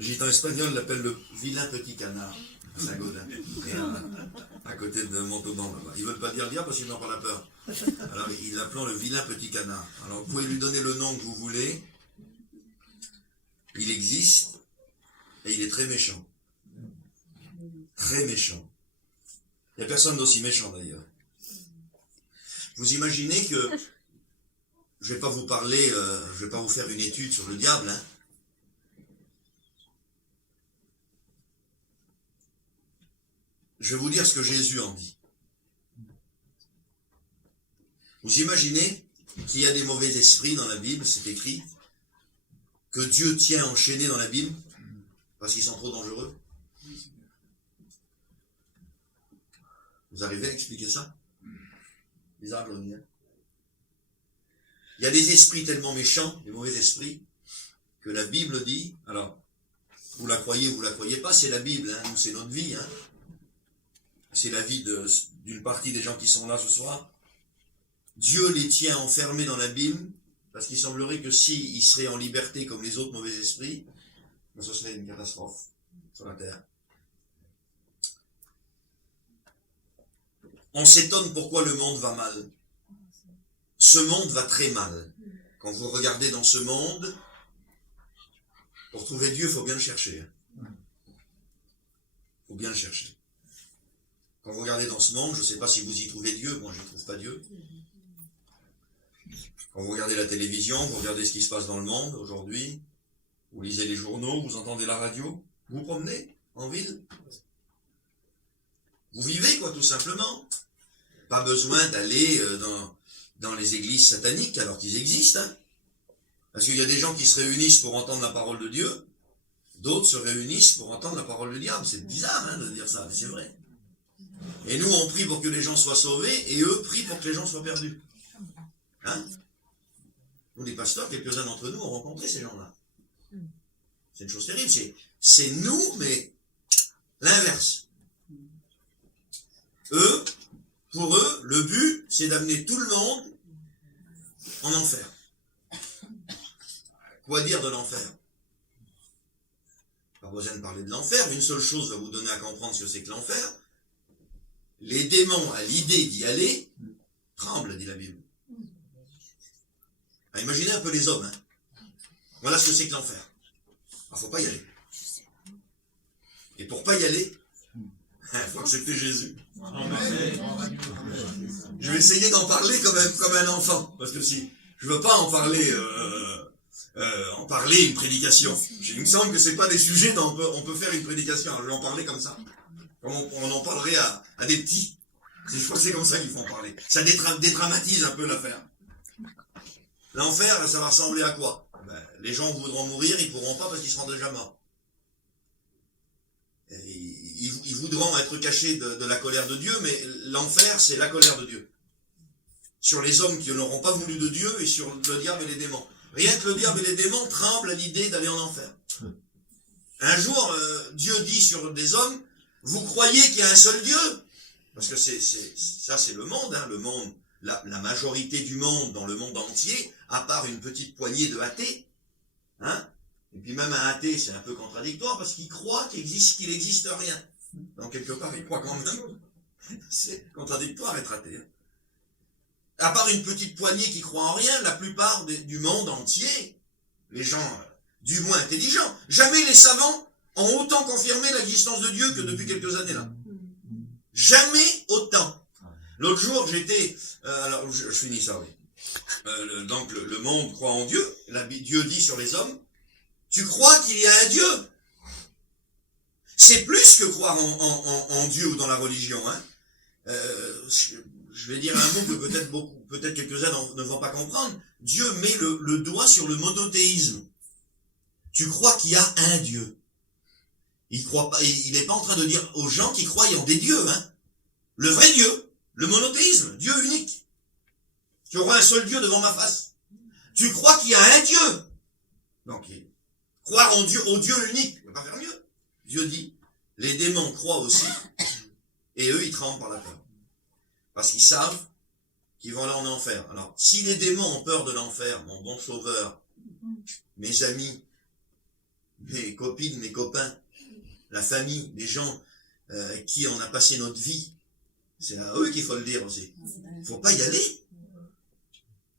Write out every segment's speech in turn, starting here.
Le gitan espagnol l'appelle le vilain petit canard, à Saint-Gaudin, à côté de Montauban là-bas. Ils ne veulent pas dire le diable parce qu'ils n'ont pas la peur. Alors ils l'appellent le vilain petit canard. Alors vous pouvez lui donner le nom que vous voulez. Il existe et il est très méchant. Très méchant. Il n'y a personne d'aussi méchant d'ailleurs. Vous imaginez que je ne vais pas vous parler, je ne vais pas vous faire une étude sur le diable, hein. Je vais vous dire ce que Jésus en dit. Vous imaginez qu'il y a des mauvais esprits dans la Bible, c'est écrit, que Dieu tient enchaînés dans la Bible, parce qu'ils sont trop dangereux. Vous arrivez à expliquer ça? Bizarre, Johnny, hein? Il y a des esprits tellement méchants, des mauvais esprits, que la Bible dit, alors, vous la croyez pas, c'est la Bible, hein, nous c'est notre vie, hein. C'est la vie d'une partie des gens qui sont là ce soir. Dieu les tient enfermés dans l'abîme, parce qu'il semblerait que s'ils seraient en liberté comme les autres mauvais esprits, ce serait une catastrophe sur la terre. On s'étonne pourquoi le monde va mal. Ce monde va très mal. Quand vous regardez dans ce monde, pour trouver Dieu, il faut bien le chercher. Il faut bien le chercher. Quand vous regardez dans ce monde, je ne sais pas si vous y trouvez Dieu, moi je ne trouve pas Dieu. Quand vous regardez la télévision, vous regardez ce qui se passe dans le monde aujourd'hui, vous lisez les journaux, vous entendez la radio, vous vous promenez en ville. Vous vivez quoi tout simplement. Pas besoin d'aller dans les églises sataniques alors qu'ils existent. Hein. Parce qu'il y a des gens qui se réunissent pour entendre la parole de Dieu, d'autres se réunissent pour entendre la parole du diable. C'est bizarre hein, de dire ça, mais c'est vrai. Et nous, on prie pour que les gens soient sauvés, et eux prient pour que les gens soient perdus. Hein? Nous, les pasteurs, quelques-uns d'entre nous ont rencontré ces gens-là. C'est une chose terrible. C'est nous, mais l'inverse. Eux, pour eux, le but, c'est d'amener tout le monde en enfer. Quoi dire de l'enfer? Pas besoin de parler de l'enfer. Une seule chose va vous donner à comprendre ce que c'est que l'enfer. Les démons, à l'idée d'y aller, tremblent, dit la Bible. Alors, imaginez un peu les hommes. Hein. Voilà ce que c'est que l'enfer. Il ne faut pas y aller. Et pour pas y aller, il faut accepter Jésus. Je vais essayer d'en parler comme un enfant. Parce que si je ne veux pas en parler une prédication. Il me semble que ce n'est pas des sujets dont on peut faire une prédication. Alors, je vais en parler comme ça. On en parlerait à des petits. Je crois que c'est comme ça qu'il faut en parler. Ça dédramatise un peu l'affaire. L'enfer, ça va ressembler à quoi? Les gens voudront mourir, ils ne pourront pas parce qu'ils seront déjà morts. Ils voudront être cachés de la colère de Dieu, mais l'enfer, c'est la colère de Dieu. Sur les hommes qui n'auront pas voulu de Dieu et sur le diable et les démons. Rien que le diable et les démons tremblent à l'idée d'aller en enfer. Un jour, Dieu dit sur des hommes, vous croyez qu'il y a un seul Dieu? Parce que ça c'est le monde, hein, le monde, la majorité du monde dans le monde entier, à part une petite poignée de athées, hein. Et puis même un athée, c'est un peu contradictoire parce qu'il croit qu'il existe rien. Donc quelque part, il croit quand même. C'est contradictoire être athée. Hein. À part une petite poignée qui croit en rien, la plupart du monde entier, les gens du moins intelligents, jamais les savants ont autant confirmé l'existence de Dieu que depuis quelques années là. Jamais autant. L'autre jour, j'étais... alors, je finis ça, oui. Donc, le monde croit en Dieu. Dieu dit sur les hommes, tu crois qu'il y a un Dieu? C'est plus que croire en Dieu ou dans la religion. Hein. Je vais dire un mot que peut-être quelques-uns ne vont pas comprendre. Dieu met le doigt sur le monothéisme. Tu crois qu'il y a un Dieu. Il n'est pas en train de dire aux gens qui croient en des dieux, hein. Le vrai Dieu, le monothéisme, Dieu unique. Tu auras un seul Dieu devant ma face. Tu crois qu'il y a un Dieu. Donc, croire en Dieu, au Dieu unique, ne peut pas faire mieux. Dieu dit, les démons croient aussi, et eux, ils tremblent par la peur. Parce qu'ils savent qu'ils vont aller en enfer. Alors, si les démons ont peur de l'enfer, mon bon sauveur, mes amis, mes copines, mes copains, la famille, les gens avec qui on a passé notre vie. C'est à eux qu'il faut le dire aussi. Faut pas y aller.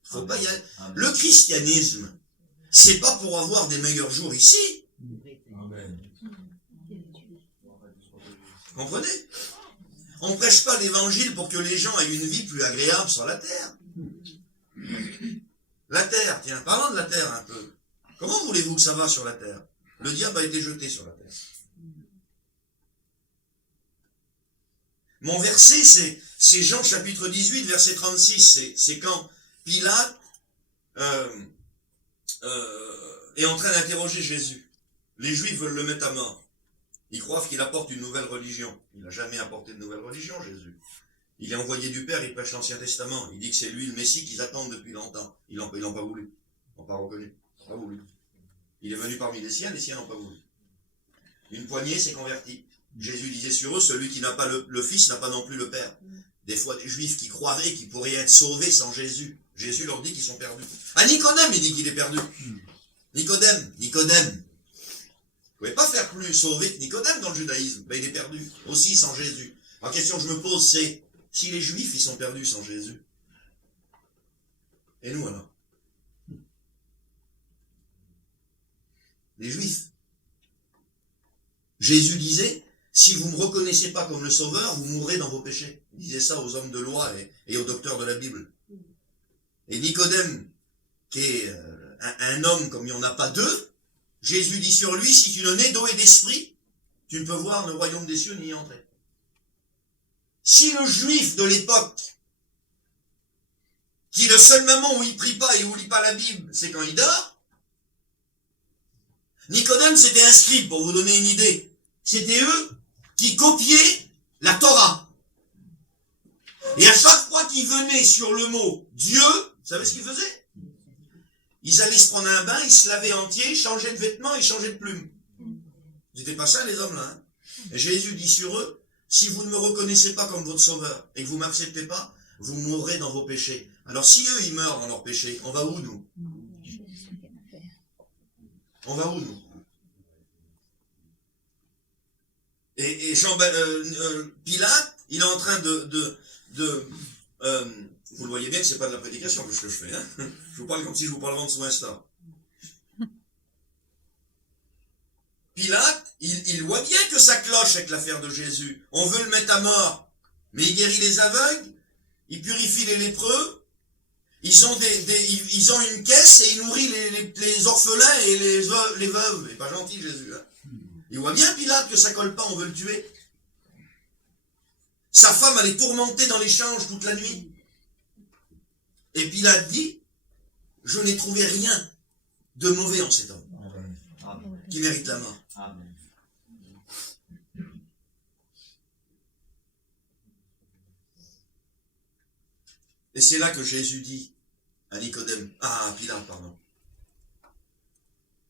Faut pas y aller. Le christianisme, c'est pas pour avoir des meilleurs jours ici. Comprenez? On prêche pas l'évangile pour que les gens aient une vie plus agréable sur la terre. La terre, tiens, parlons de la terre un peu. Comment voulez-vous que ça va sur la terre? Le diable a été jeté sur la terre. Mon verset, c'est Jean chapitre 18, verset 36. C'est quand Pilate est en train d'interroger Jésus. Les Juifs veulent le mettre à mort. Ils croient qu'il apporte une nouvelle religion. Il n'a jamais apporté de nouvelle religion, Jésus. Il est envoyé du Père, il prêche l'Ancien Testament. Il dit que c'est lui le Messie qu'ils attendent depuis longtemps. Ils l'ont pas voulu. Ils l'ont pas reconnu. Ils l'ont pas voulu. Il est venu parmi les siens n'ont pas voulu. Une poignée s'est convertie. Jésus disait sur eux, celui qui n'a pas le Fils n'a pas non plus le Père. Des fois, des Juifs qui croiraient qu'ils pourraient être sauvés sans Jésus. Jésus leur dit qu'ils sont perdus. À Nicodème, il dit qu'il est perdu. Nicodème. Vous ne pouvez pas faire plus sauvé que Nicodème dans le judaïsme. Ben, il est perdu, aussi sans Jésus. La question que je me pose, c'est, si les Juifs, ils sont perdus sans Jésus, et nous alors? Les Juifs. Jésus disait, si vous ne me reconnaissez pas comme le Sauveur, vous mourrez dans vos péchés. Il disait ça aux hommes de loi et aux docteurs de la Bible. Et Nicodème, qui est un homme comme il n'y en a pas deux, Jésus dit sur lui, si tu ne nais d'eau et d'esprit, tu ne peux voir le royaume des cieux ni y entrer. Si le juif de l'époque, qui le seul moment où il prie pas et où il lit pas la Bible, c'est quand il dort, Nicodème s'était inscrit, pour vous donner une idée. C'était eux qui copiaient la Torah. Et à chaque fois qu'ils venaient sur le mot Dieu, vous savez ce qu'ils faisaient? Ils allaient se prendre un bain, ils se lavaient entier, changeaient de vêtements et changeaient de plumes. Ils n'étaient pas ça, les hommes-là. Hein. Et Jésus dit sur eux, si vous ne me reconnaissez pas comme votre sauveur et que vous ne m'acceptez pas, vous mourrez dans vos péchés. Alors si eux, ils meurent dans leurs péchés, on va où, nous? On va où, nous? Et Pilate, il est en train vous le voyez bien que c'est pas de la prédication que je fais, hein. Je vous parle comme si je vous parlerais en dessous Insta. Pilate, il voit bien que ça cloche avec l'affaire de Jésus. On veut le mettre à mort. Mais il guérit les aveugles, il purifie les lépreux, ils ont une caisse et il nourrit les orphelins et les veuves. Il est pas gentil, Jésus, hein. Il voit bien Pilate que ça colle pas, on veut le tuer. Sa femme, elle est tourmentée dans l'échange toute la nuit. Et Pilate dit, je n'ai trouvé rien de mauvais en cet homme, qui mérite la mort. Amen. Et c'est là que Jésus dit à Pilate, pardon.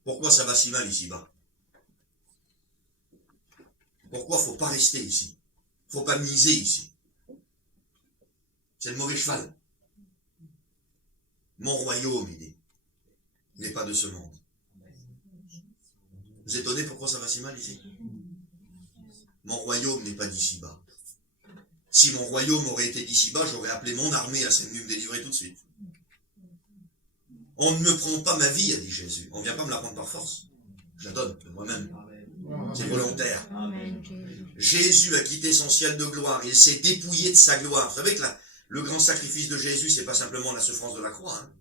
Pourquoi ça va si mal ici-bas? Pourquoi faut pas rester ici? Faut pas miser ici. C'est le mauvais cheval. Mon royaume, il dit, n'est pas de ce monde. Vous êtes étonné pourquoi ça va si mal ici? Mon royaume n'est pas d'ici-bas. Si mon royaume aurait été d'ici-bas, j'aurais appelé mon armée, elle serait venue me délivrer tout de suite. On ne me prend pas ma vie, a dit Jésus. On ne vient pas me la prendre par force. Je la donne de moi-même. C'est volontaire. Jésus a quitté son ciel de gloire. Il s'est dépouillé de sa gloire. Vous savez que le grand sacrifice de Jésus, c'est pas simplement la souffrance de la croix. Hein.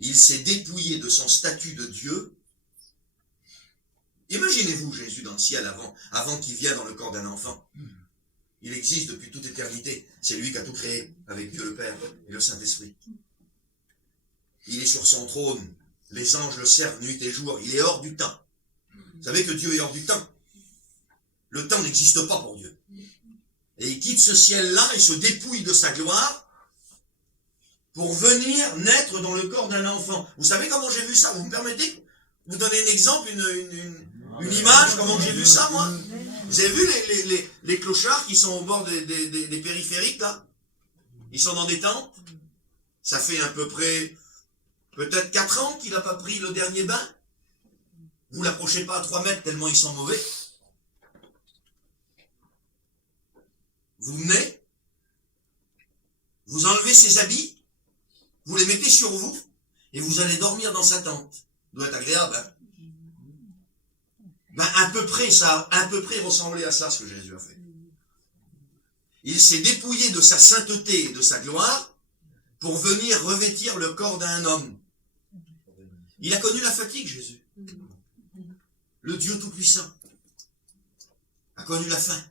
Il s'est dépouillé de son statut de Dieu. Imaginez-vous Jésus dans le ciel avant qu'il vienne dans le corps d'un enfant. Il existe depuis toute éternité. C'est lui qui a tout créé avec Dieu le Père et le Saint-Esprit. Il est sur son trône. Les anges le servent nuit et jour. Il est hors du temps. Vous savez que Dieu est hors du temps. Le temps n'existe pas pour Dieu. Et il quitte ce ciel-là et se dépouille de sa gloire pour venir naître dans le corps d'un enfant. Vous savez comment j'ai vu ça? Vous me permettez de vous donner un exemple, une image, comment j'ai vu ça, moi? Vous avez vu les clochards qui sont au bord des périphériques, là? Ils sont dans des tentes. Ça fait à peu près, peut-être 4 ans qu'il n'a pas pris le dernier bain. Vous l'approchez pas à 3 mètres tellement ils sont mauvais. Vous venez, vous enlevez ses habits, vous les mettez sur vous, et vous allez dormir dans sa tente. Ça doit être agréable, hein? Ben, à peu près ressemblait à ça, ce que Jésus a fait. Il s'est dépouillé de sa sainteté et de sa gloire pour venir revêtir le corps d'un homme. Il a connu la fatigue, Jésus. Le Dieu Tout-Puissant a connu la faim.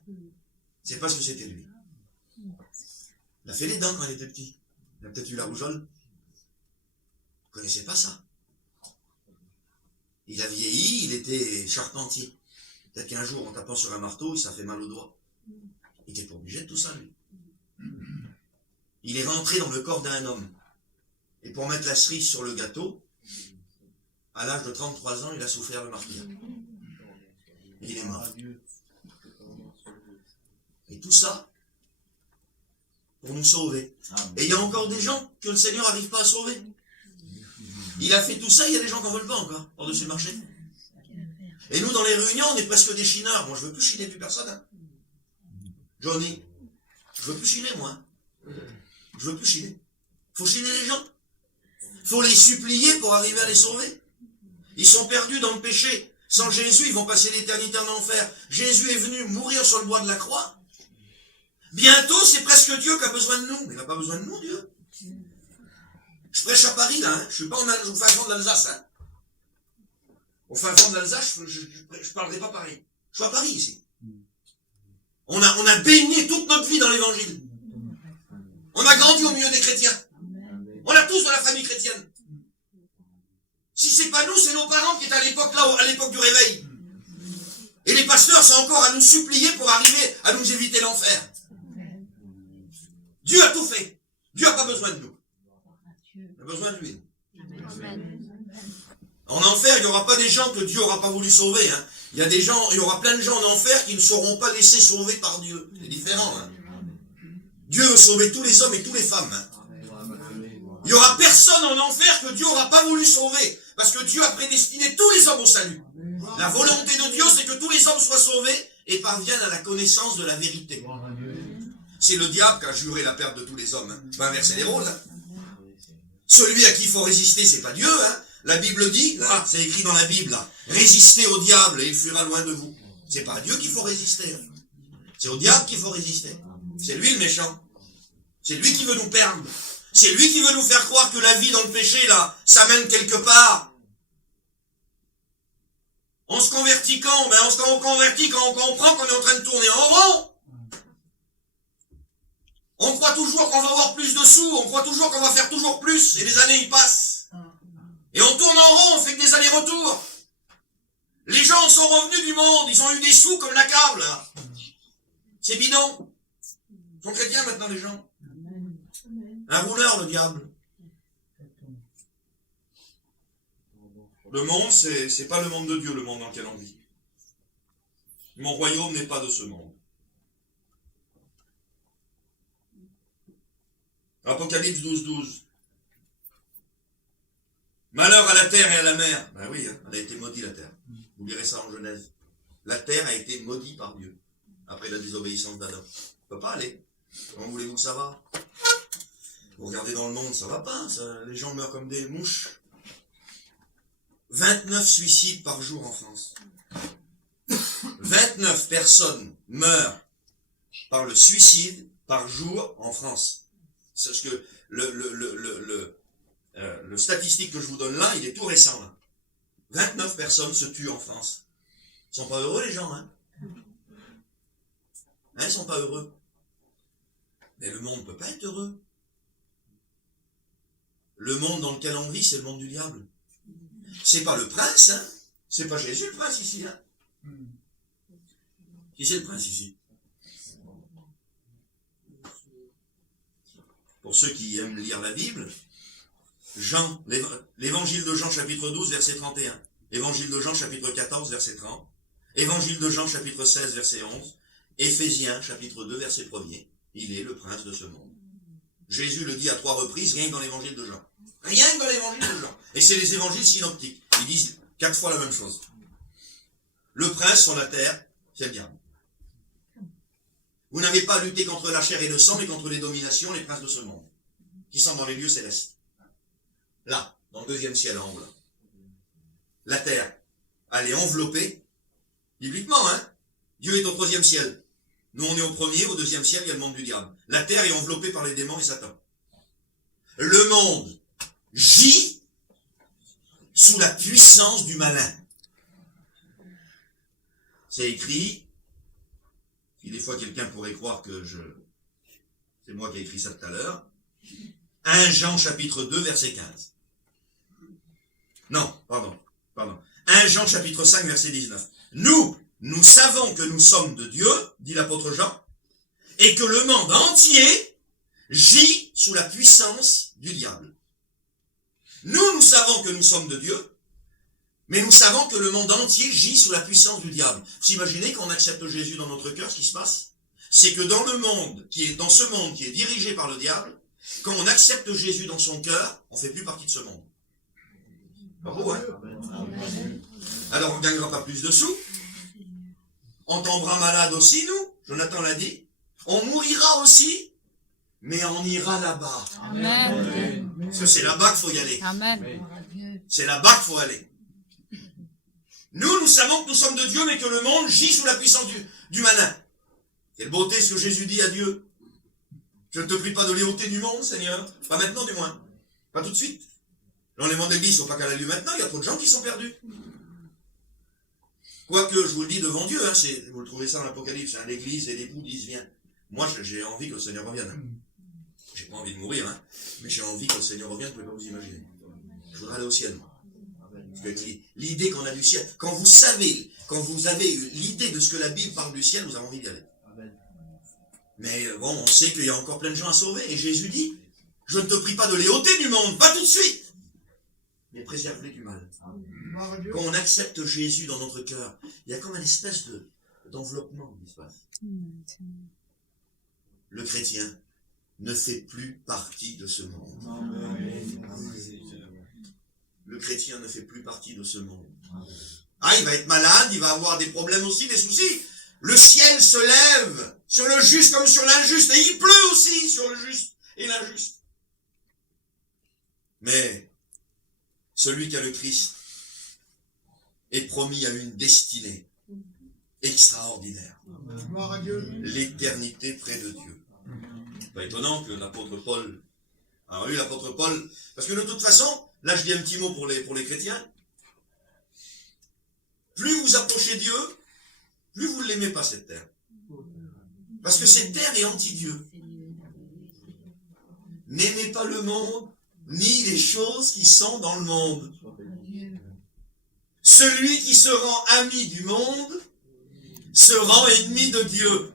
C'est pas ce que c'était lui. Il a fait les dents quand il était petit. Il a peut-être eu la rougeole. Vous connaissez pas ça. Il a vieilli, il était charpentier. Peut-être qu'un jour, en tapant sur un marteau, ça fait mal aux doigts. Il n'était pas obligé de tout ça, lui. Il est rentré dans le corps d'un homme. Et pour mettre la cerise sur le gâteau, à l'âge de 33 ans, il a souffert le martyre. Et il est mort. Et tout ça, pour nous sauver. Et il y a encore des gens que le Seigneur n'arrive pas à sauver. Il a fait tout ça, il y a des gens qui n'en veulent pas encore, par-dessus le marché. Et nous, dans les réunions, on est presque des chineurs. Moi, je veux plus chiner plus personne. Hein. Johnny, je veux plus chiner, moi. Je veux plus chiner. Faut chiner les gens. Faut les supplier pour arriver à les sauver. Ils sont perdus dans le péché. Sans Jésus, ils vont passer l'éternité en enfer. Jésus est venu mourir sur le bois de la croix. Bientôt, c'est presque Dieu qui a besoin de nous. Mais il n'a pas besoin de nous, Dieu. Je prêche à Paris, là. Hein. Je suis pas au fin fond de l'Alsace. Hein. Au fin fond de l'Alsace, je parlerai pas pareil. Je suis à Paris, ici. On a baigné toute notre vie dans l'évangile. On a grandi au milieu des chrétiens. On a tous de la famille chrétienne. Si c'est pas nous, c'est nos parents qui étaient à l'époque là, à l'époque du réveil. Et les pasteurs sont encore à nous supplier pour arriver à nous éviter l'enfer. Dieu a tout fait. Dieu n'a pas besoin de nous. Il a besoin de lui. En enfer, il n'y aura pas des gens que Dieu n'aura pas voulu sauver. Hein. Il y aura plein de gens en enfer qui ne seront pas laissés sauver par Dieu. C'est différent. Hein. Dieu veut sauver tous les hommes et toutes les femmes. Hein. Il n'y aura personne en enfer que Dieu n'aura pas voulu sauver. Parce que Dieu a prédestiné tous les hommes au salut. La volonté de Dieu, c'est que tous les hommes soient sauvés et parviennent à la connaissance de la vérité. C'est le diable qui a juré la perte de tous les hommes. Hein. Pas inverser les rôles. Hein. Celui à qui il faut résister, c'est pas Dieu. Hein. La Bible dit, là, c'est écrit dans la Bible, là, résistez au diable et il fuira loin de vous. C'est pas à Dieu qu'il faut résister. Hein. C'est au diable qu'il faut résister. C'est lui le méchant. C'est lui qui veut nous perdre. C'est lui qui veut nous faire croire que la vie dans le péché, là, ça mène quelque part. On se convertit quand? Ben, on se convertit quand on comprend qu'on est en train de tourner en rond. On croit toujours qu'on va avoir plus de sous, on croit toujours qu'on va faire toujours plus, et les années y passent. Et on tourne en rond, on fait que des allers-retours. Les gens sont revenus du monde, ils ont eu des sous comme la cave, là. C'est bidon. Ils sont chrétiens maintenant, les gens. Un rouleur, le diable. Le monde, c'est pas le monde de Dieu, le monde dans lequel on vit. Mon royaume n'est pas de ce monde. Apocalypse 12:12. Malheur à la terre et à la mer. Ben oui, hein, elle a été maudite, la terre. Vous lirez ça en Genèse. La terre a été maudite par Dieu, après la désobéissance d'Adam. On ne peut pas aller. Comment voulez-vous que ça va? Vous regardez dans le monde, ça va pas. Ça, les gens meurent comme des mouches. 29 suicides par jour en France. 29 personnes meurent par le suicide par jour en France. C'est ce que le statistique que je vous donne là, il est tout récent. Là. 29 personnes se tuent en France. Ils sont pas heureux, les gens, hein? Ils sont pas heureux. Mais le monde ne peut pas être heureux. Le monde dans lequel on vit, c'est le monde du diable. C'est pas le prince, hein? C'est pas Jésus le prince ici, hein? Qui c'est le prince ici? Pour ceux qui aiment lire la Bible, Jean, l'évangile de Jean chapitre 12 verset 31, évangile de Jean chapitre 14 verset 30, évangile de Jean chapitre 16 verset 11, Éphésiens chapitre 2 verset 1er, il est le prince de ce monde. Jésus le dit à 3 reprises, rien que dans l'évangile de Jean. Rien que dans l'évangile de Jean. Et c'est les évangiles synoptiques. Ils disent 4 fois la même chose. Le prince sur la terre, c'est le diable. Vous n'avez pas à lutter contre la chair et le sang, mais contre les dominations, les princes de ce monde, qui sont dans les lieux célestes. Là, dans le deuxième ciel en haut, là. La terre, elle est enveloppée, bibliquement, hein. Dieu est au troisième ciel. Nous, on est au premier, au deuxième ciel, il y a le monde du diable. La terre est enveloppée par les démons et Satan. Le monde gît sous la puissance du malin. C'est écrit, si des fois quelqu'un pourrait croire que c'est moi qui ai écrit ça tout à l'heure, 1 Jean chapitre 2 verset 15. Non, pardon. 1 Jean chapitre 5 verset 19. Nous savons que nous sommes de Dieu, dit l'apôtre Jean, et que le monde entier gît sous la puissance du diable. Nous savons que nous sommes de Dieu, mais nous savons que le monde entier gît sous la puissance du diable. Vous imaginez qu'on accepte Jésus dans notre cœur, ce qui se passe? C'est que dans ce monde qui est dirigé par le diable, quand on accepte Jésus dans son cœur, on ne fait plus partie de ce monde. Bravo, hein? Alors on ne gagnera pas plus de sous. On tombera malade aussi, nous. Jonathan l'a dit. On mourira aussi, mais on ira là-bas. Amen. Parce que c'est là-bas qu'il faut y aller. Amen. C'est là-bas qu'il faut aller. Nous savons que nous sommes de Dieu, mais que le monde gît sous la puissance du malin. Quelle beauté ce que Jésus dit à Dieu. Je ne te prie pas de les ôter du monde, Seigneur. Pas maintenant, du moins. Pas tout de suite. L'enlèvement de l'église, il ne faut pas qu'elle ait lieu maintenant. Il y a trop de gens qui sont perdus. Quoique, je vous le dis devant Dieu, hein, vous le trouvez ça dans l'Apocalypse, hein, l'église et l'époux disent viens. Moi, j'ai envie que le Seigneur revienne. Hein. J'ai pas envie de mourir, hein, mais j'ai envie que le Seigneur revienne, vous ne pouvez pas vous imaginer. Je voudrais aller au ciel, moi. L'idée qu'on a du ciel, quand vous avez l'idée de ce que la Bible parle du ciel, vous avez envie d'y aller. Mais bon, on sait qu'il y a encore plein de gens à sauver, et Jésus dit, je ne te prie pas de les ôter du monde, pas tout de suite, mais préserve-les du mal. Quand on accepte Jésus dans notre cœur, il y a comme une espèce d'enveloppement qui se passe. Le chrétien ne fait plus partie de ce monde. Le chrétien ne fait plus partie de ce monde. Ah, il va être malade, il va avoir des problèmes aussi, des soucis. Le ciel se lève sur le juste comme sur l'injuste, et il pleut aussi sur le juste et l'injuste. Mais celui qui a le Christ est promis à une destinée extraordinaire. L'éternité près de Dieu. Pas étonnant que l'apôtre Paul... Alors lui, l'apôtre Paul... Parce que de toute façon, là je dis un petit mot pour les chrétiens. Plus vous approchez Dieu, plus vous ne l'aimez pas cette terre. Parce que cette terre est anti-Dieu. N'aimez pas le monde, ni les choses qui sont dans le monde. Celui qui se rend ami du monde se rend ennemi de Dieu.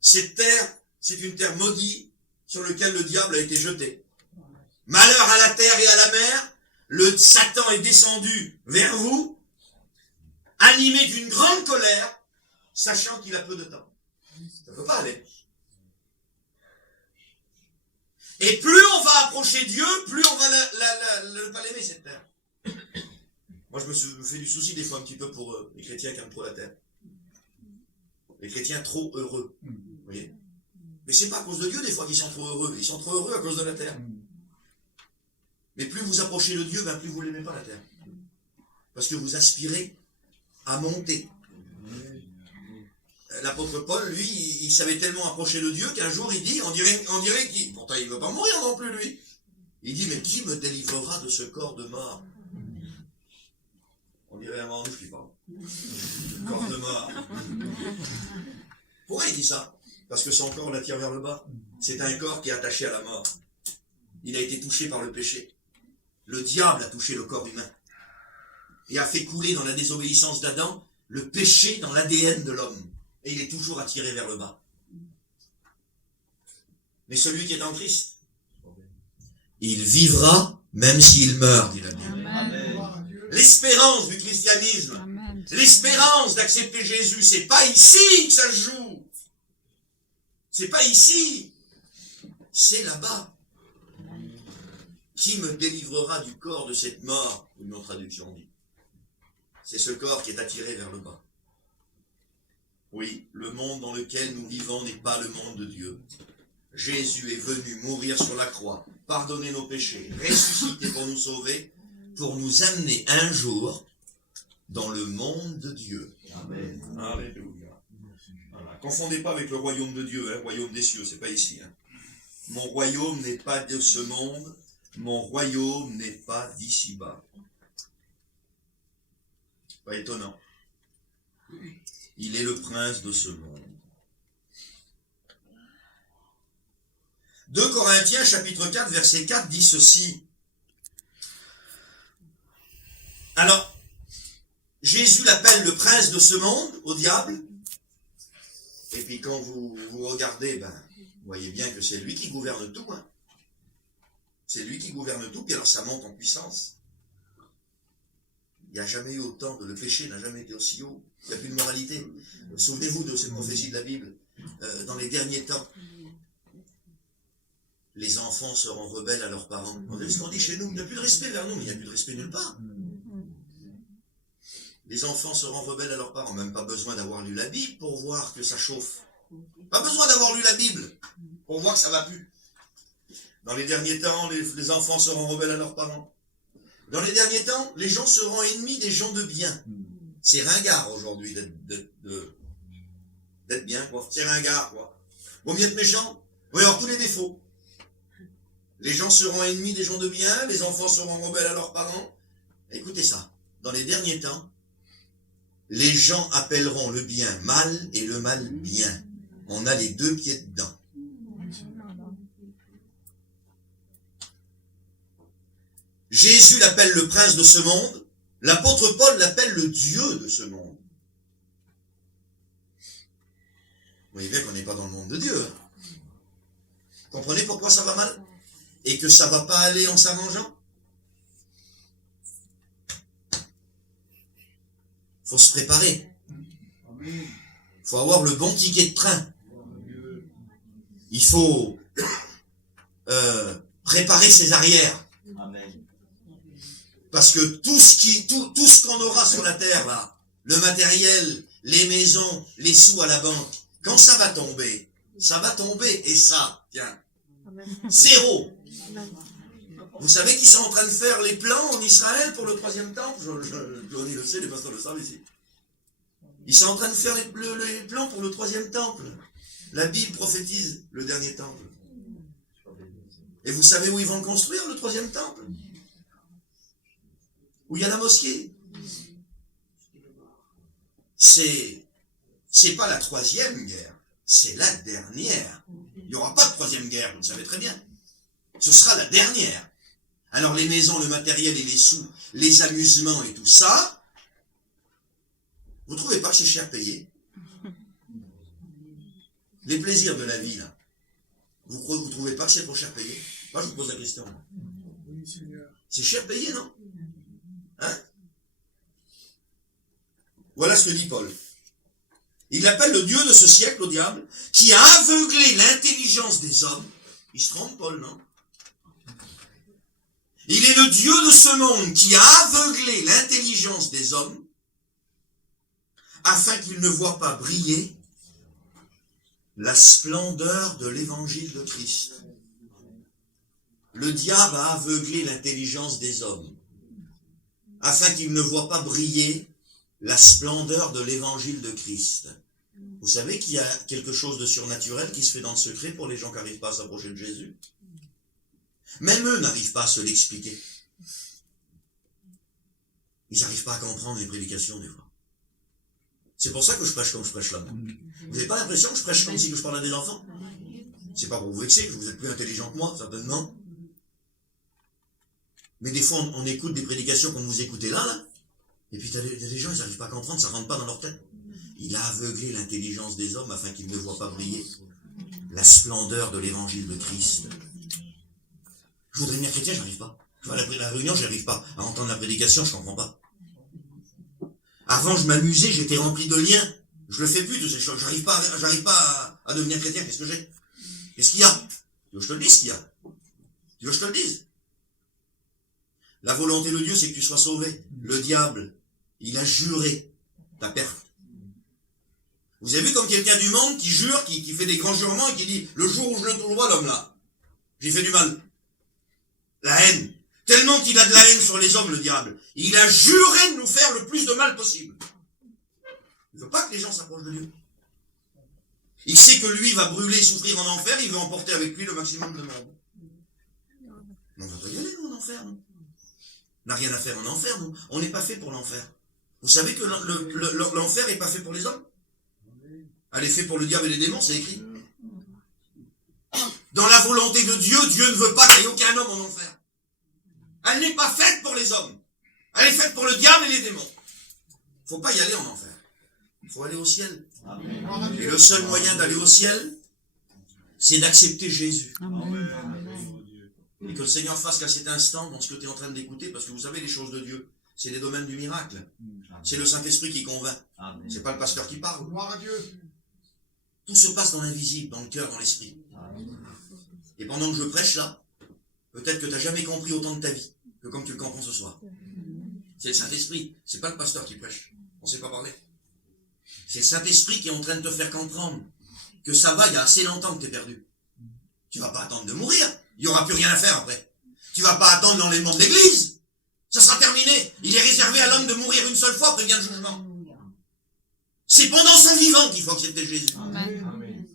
Cette terre, c'est une terre maudite sur laquelle le diable a été jeté. Malheur à la terre et à la mer, le Satan est descendu vers vous, animé d'une grande colère, sachant qu'il a peu de temps. Ça ne peut pas aller. Et plus on va approcher Dieu, plus on va ne pas l'aimer, cette terre. Moi, je me fais du souci des fois un petit peu pour les chrétiens qui aiment trop la terre. Les chrétiens trop heureux. Vous voyez ? Mais c'est pas à cause de Dieu des fois qu'ils sont trop heureux. Ils sont trop heureux à cause de la terre. Mais plus vous approchez de Dieu, plus vous l'aimez pas la terre. Parce que vous aspirez à monter. L'apôtre Paul, lui, il savait tellement approcher de Dieu qu'un jour il dit, on dirait qu'il, pourtant il ne veut pas mourir non plus lui. Il dit, mais qui me délivrera de ce corps de mort? On dirait un manouche qui parle. Corps de mort. Pourquoi il dit ça? Parce que son corps l'attire vers le bas. C'est un corps qui est attaché à la mort. Il a été touché par le péché. Le diable a touché le corps humain. Et a fait couler dans la désobéissance d'Adam le péché dans l'ADN de l'homme. Et il est toujours attiré vers le bas. Mais celui qui est en Christ, il vivra même s'il meurt, dit la Bible. L'espérance du christianisme, amen. L'espérance d'accepter Jésus, c'est pas ici que ça se joue. C'est pas ici. C'est là-bas. Qui me délivrera du corps de cette mort, une autre traduction dit. c'est ce corps qui est attiré vers le bas. Oui, le monde dans lequel nous vivons n'est pas le monde de Dieu. Jésus est venu mourir sur la croix, pardonner nos péchés, ressusciter pour nous sauver, pour nous amener un jour dans le monde de Dieu. Amen. Alléluia. Voilà. Confondez pas avec le royaume de Dieu, hein, royaume des cieux, c'est pas ici. Hein. Mon royaume n'est pas de ce monde, mon royaume n'est pas d'ici-bas. Pas étonnant. Il est le prince de ce monde. 2 Corinthiens chapitre 4 verset 4 dit ceci. Alors, Jésus l'appelle le prince de ce monde, au diable. Et puis quand vous regardez, vous voyez bien que c'est lui qui gouverne tout. Hein. C'est lui qui gouverne tout, puis alors ça monte en puissance. Il n'y a jamais eu autant, le péché n'a jamais été aussi haut. Il n'y a plus de moralité. Souvenez-vous de cette prophétie de la Bible. Dans les derniers temps, les enfants seront rebelles à leurs parents. Vous savez ce qu'on dit chez nous? Il n'y a plus de respect vers nous, mais il n'y a plus de respect nulle part. Les enfants seront rebelles à leurs parents. Même pas besoin d'avoir lu la Bible pour voir que ça chauffe. Pas besoin d'avoir lu la Bible pour voir que ça va plus. Dans les derniers temps, les enfants seront rebelles à leurs parents. Dans les derniers temps, les gens seront ennemis des gens de bien. C'est ringard aujourd'hui d'être bien, quoi. C'est ringard, quoi. Vaut mieux être méchant. Oui, alors tous les défauts. Les gens seront ennemis des gens de bien, les enfants seront rebelles à leurs parents. Écoutez ça. Dans les derniers temps, les gens appelleront le bien mal et le mal bien. On a les deux pieds dedans. Jésus l'appelle le prince de ce monde. L'apôtre Paul l'appelle le Dieu de ce monde. Vous voyez bien qu'on n'est pas dans le monde de Dieu. Hein. Comprenez pourquoi ça va mal? Et que ça ne va pas aller en s'arrangeant? Il faut se préparer. Il faut avoir le bon ticket de train. Il faut préparer ses arrières. Parce que tout ce qu'on aura sur la terre, là, le matériel, les maisons, les sous à la banque, quand ça va tomber, et ça, tiens, zéro. Vous savez qu'ils sont en train de faire les plans en Israël pour le 3e temple? Johnny le sait, les pasteurs le savent ici. Ils sont en train de faire les plans pour le 3e temple. La Bible prophétise le dernier temple. Et vous savez où ils vont le construire, le 3e temple? Où il y a la mosquée. C'est pas la 3e guerre, c'est la dernière. Il n'y aura pas de 3e guerre, vous le savez très bien. Ce sera la dernière. Alors les maisons, le matériel et les sous, les amusements et tout ça, vous ne trouvez pas que c'est cher payé? Les plaisirs de la vie, là, vous ne trouvez pas que c'est trop cher payé? Moi, je vous pose la question. C'est cher payé, non? Hein? Voilà ce que dit Paul. Il appelle le Dieu de ce siècle, au diable, qui a aveuglé l'intelligence des hommes. Il se trompe, Paul, non? Il est le Dieu de ce monde qui a aveuglé l'intelligence des hommes afin qu'ils ne voient pas briller la splendeur de l'évangile de Christ. Le diable a aveuglé l'intelligence des hommes afin qu'ils ne voient pas briller la splendeur de l'évangile de Christ. Vous savez qu'il y a quelque chose de surnaturel qui se fait dans le secret pour les gens qui n'arrivent pas à s'approcher de Jésus. Même eux n'arrivent pas à se l'expliquer. Ils n'arrivent pas à comprendre les prédications des fois. C'est pour ça que je prêche comme je prêche là. Vous n'avez pas l'impression que je prêche comme si je parlais à des enfants? C'est pas pour vous vexer, que vous êtes plus intelligent que moi, certainement. Mais des fois, on écoute des prédications comme vous écoutez là, et puis il y a des gens, ils n'arrivent pas à comprendre, ça ne rentre pas dans leur tête. Il a aveuglé l'intelligence des hommes afin qu'ils ne voient pas briller la splendeur de l'évangile de Christ. Je voudrais devenir chrétien, j'arrive pas. Je vais à la réunion, j'arrive pas. À entendre la prédication, je comprends pas. Avant, je m'amusais, j'étais rempli de liens. Je le fais plus, j'arrive pas à devenir chrétien. Qu'est-ce que j'ai? Qu'est-ce qu'il y a? Tu veux que je te le dise ce qu'il y a? Tu veux que je te le dise? La volonté de Dieu, c'est que tu sois sauvé. Le diable, Il a juré ta perte. Vous avez vu comme quelqu'un du monde qui jure, qui fait des grands jurements et qui dit, le jour où je le trouverai, l'homme là, j'ai fait du mal. La haine. Tellement qu'il a de la haine sur les hommes, le diable. Il a juré de nous faire le plus de mal possible. Il ne veut pas que les gens s'approchent de Dieu. Il sait que lui va brûler et souffrir en enfer, il veut emporter avec lui le maximum de monde. Mais on va pas y aller, nous, en enfer, nous. On n'a rien à faire en enfer, nous. On n'est pas fait pour l'enfer. Vous savez que l'enfer n'est pas fait pour les hommes? Elle est faite pour le diable et les démons, c'est écrit. Dans la volonté de Dieu, Dieu ne veut pas qu'il y ait aucun homme en enfer. Elle n'est pas faite pour les hommes. Elle est faite pour le diable et les démons. Il ne faut pas y aller en enfer. Il faut aller au ciel. Amen. Et le seul moyen d'aller au ciel, c'est d'accepter Jésus. Amen. Et que le Seigneur fasse qu'à cet instant, dans ce que tu es en train d'écouter, parce que vous savez, les choses de Dieu, c'est les domaines du miracle. C'est le Saint-Esprit qui convainc. C'est pas le pasteur qui parle. Gloire à Dieu. Tout se passe dans l'invisible, dans le cœur, dans l'esprit. Et pendant que je prêche là, peut-être que tu n'as jamais compris autant de ta vie que comme tu le comprends ce soir. C'est le Saint-Esprit, c'est pas le pasteur qui prêche. On ne sait pas parler. C'est le Saint-Esprit qui est en train de te faire comprendre que ça va, il y a assez longtemps que tu es perdu. Tu vas pas attendre de mourir, il n'y aura plus rien à faire après. Tu vas pas attendre l'enlèvement de l'église. Ça sera terminé. Il est réservé à l'homme de mourir une seule fois, après vient le jugement. C'est pendant son vivant qu'il faut accepter Jésus. Amen.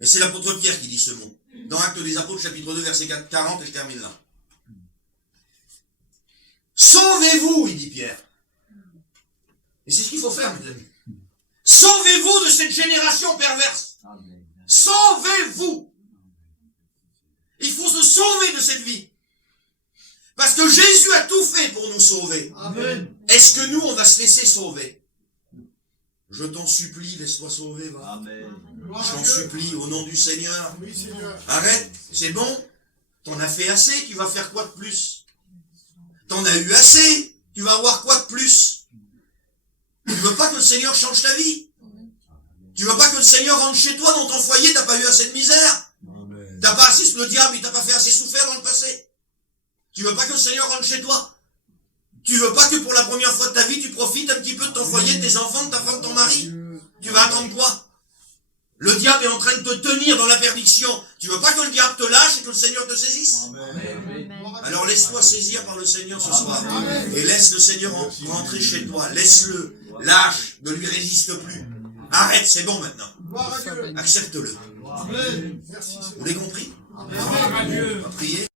Et c'est l'apôtre Pierre qui dit ce mot. Dans Actes des Apôtres, chapitre 2, verset 40, et je termine là. Sauvez-vous, il dit Pierre. Et c'est ce qu'il faut faire, mes amis. Sauvez-vous de cette génération perverse. Sauvez-vous. Il faut se sauver de cette vie. Parce que Jésus a tout fait pour nous sauver. Amen. Est-ce que nous, on va se laisser sauver? Je t'en supplie, laisse-toi sauver, va. Amen. Je t'en supplie, au nom du Seigneur. Oui, Seigneur. Arrête, c'est bon. T'en as fait assez, tu vas faire quoi de plus? T'en as eu assez, tu vas avoir quoi de plus? Tu veux pas que le Seigneur change ta vie? Tu veux pas que le Seigneur rentre chez toi, dans ton foyer, t'as pas eu assez de misère? Amen. T'as pas assez, le diable, il t'a pas fait assez souffrir dans le passé? Tu veux pas que le Seigneur rentre chez toi? Tu veux pas que pour la première fois de ta vie, tu profites un petit peu de ton foyer, de tes enfants, de ta femme, de ton mari? Tu vas attendre quoi? Le diable est en train de te tenir dans la perdition. Tu veux pas que le diable te lâche et que le Seigneur te saisisse? Amen. Alors laisse-toi saisir par le Seigneur ce soir. Amen. Et laisse le Seigneur rentrer chez toi. Laisse-le. Lâche. Ne lui résiste plus. Arrête, c'est bon maintenant. Accepte-le. Vous l'avez compris? Amen. On va prier.